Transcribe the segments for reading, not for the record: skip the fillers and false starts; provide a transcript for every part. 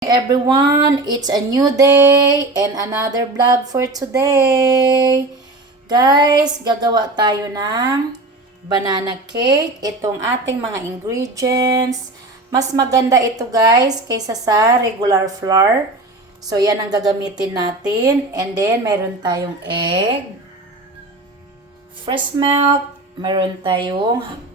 Everyone, it's a new day and another vlog for today. Guys, gagawa tayo ng banana cake. Itong ating mga ingredients. Mas maganda ito guys kaysa sa regular flour. So yan ang gagamitin natin. And then meron tayong egg, fresh milk, meron tayong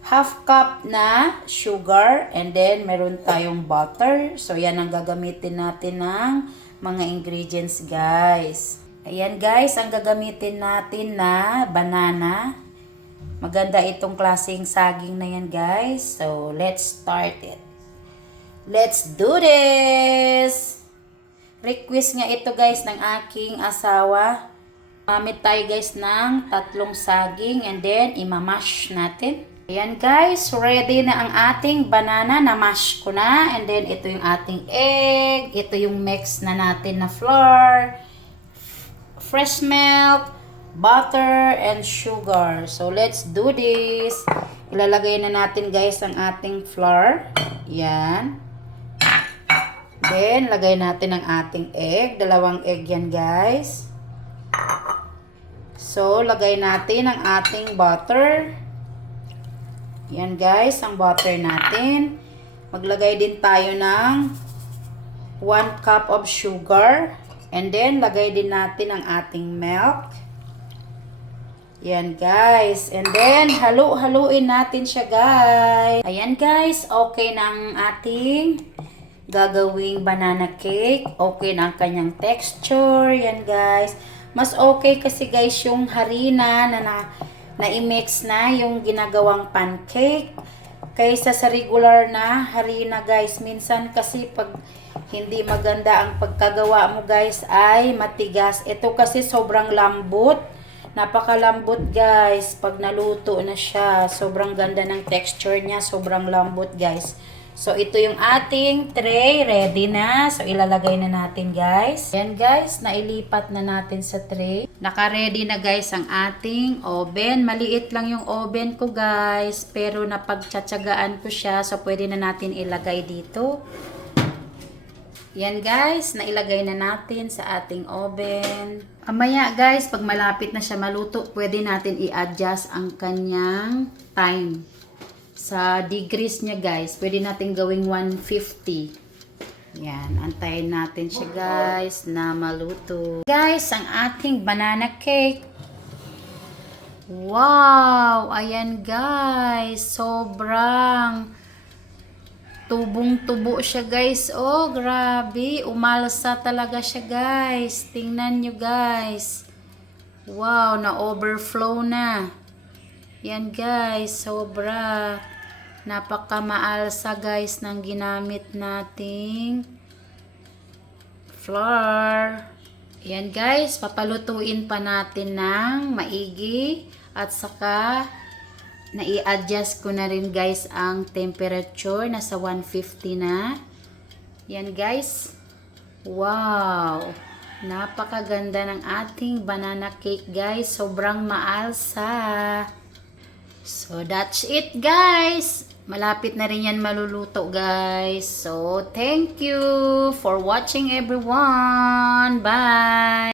half cup na sugar, and then meron tayong butter. So, yan ang gagamitin natin ng mga ingredients, guys. Ayan, guys, ang gagamitin natin na banana. Maganda itong klaseng saging na yan, guys. So, let's start it. Let's do this! Request nga ito, guys, ng aking asawa. Gamit tayo, guys, ng 3 saging, and then imamash natin. Ayan guys, ready na ang ating banana, na-mash ko na. And then ito yung ating egg, ito yung mix na natin na flour, fresh milk, butter, and sugar. So let's do this. Ilalagay na natin guys ang ating flour. Yan. Then lagay natin ang ating egg, 2 egg yan guys. So lagay natin ang ating butter. Yan guys, ang butter natin. Maglagay din tayo ng 1 cup of sugar. And then, lagay din natin ang ating milk. Yan guys. And then, halu-haluin natin siya guys. Ayan guys, okay na ang ating gagawing banana cake. Okay na ang kanyang texture. Yan guys. Mas okay kasi guys yung harina na i-mix na yung ginagawang pancake kaysa sa regular na harina guys. Minsan kasi pag hindi maganda ang pagkagawa mo guys ay matigas. Ito kasi sobrang lambot. Napakalambot guys. Pag naluto na siya, sobrang ganda ng texture niya. Sobrang lambot guys. So, ito yung ating tray. Ready na. So, ilalagay na natin, guys. Ayan, guys. Nailipat na natin sa tray. Naka-ready na, guys, ang ating oven. Maliit lang yung oven ko, guys. Pero napagtsatsagaan ko siya. So, pwede na natin ilagay dito. Ayan, guys. Nailagay na natin sa ating oven. Mamaya, guys, pag malapit na siya maluto, pwede natin i-adjust ang kanyang time. Sa degrees niya guys, pwede natin gawing 150. Yan, antayin natin siya guys na maluto. Guys, ang ating banana cake. Wow! Ayan guys, sobrang tubong-tubo siya guys. Oh, grabe. Umalsa talaga siya guys. Tingnan nyo guys. Wow, na-overflow na. Yan guys, sobra. Napakamaalsa guys ng ginamit nating flour. Yan guys, papalutuin pa natin ng maigi at saka nai-adjust ko na rin guys ang temperature, nasa 150 na. Yan guys. Wow! Napakaganda ng ating banana cake guys. Sobrang maalsa. So, that's it guys. Malapit na rin yan maluluto guys. So, thank you for watching everyone. Bye!